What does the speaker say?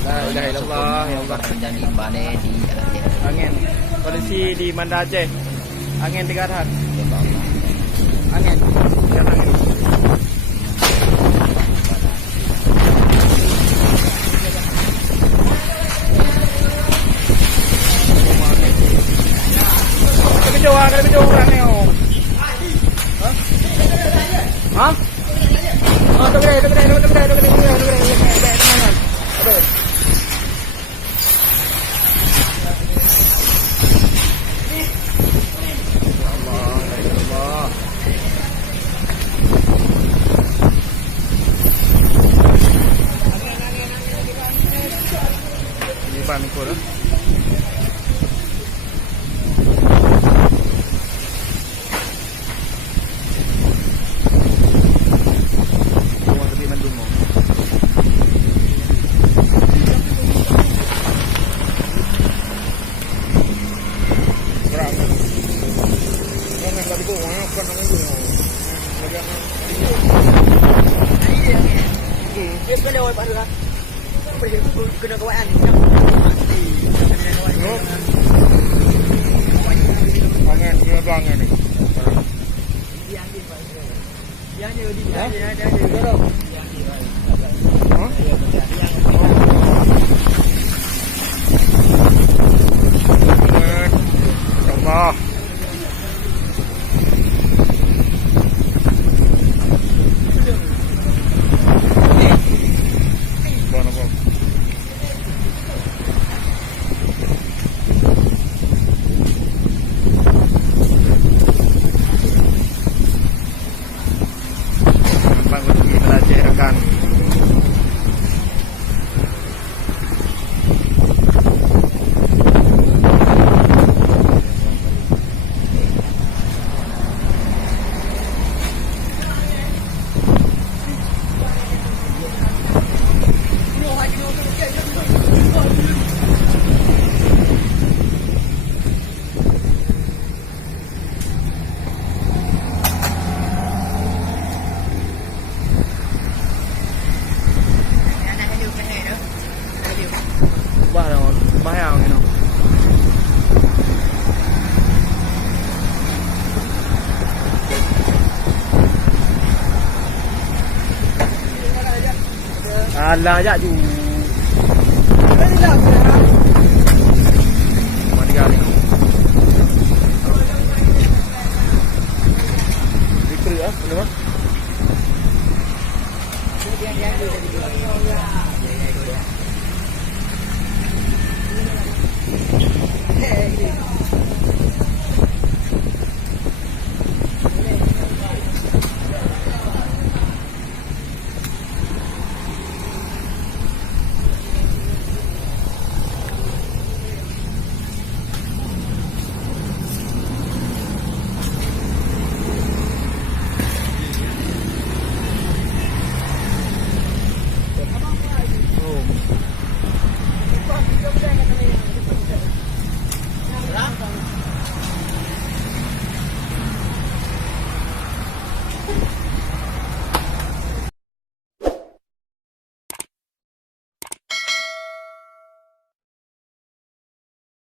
La ilaha illallah ya Allah. Menjadi imbane di akhir. Angin. Kondisi di Banda Aceh. Angin 3 arah. Angin. Jangan angin. Kena bijau orang ni. Hah? Oh, tu kedai. Ini ban ikut lah. Dia kena lewat pada lah. Kena kawan. Angin, kena angin ni. Dia dia. Allah. Bahaya ni. Alah ajak ju. Mari kali. Dikri ah, benar. Dia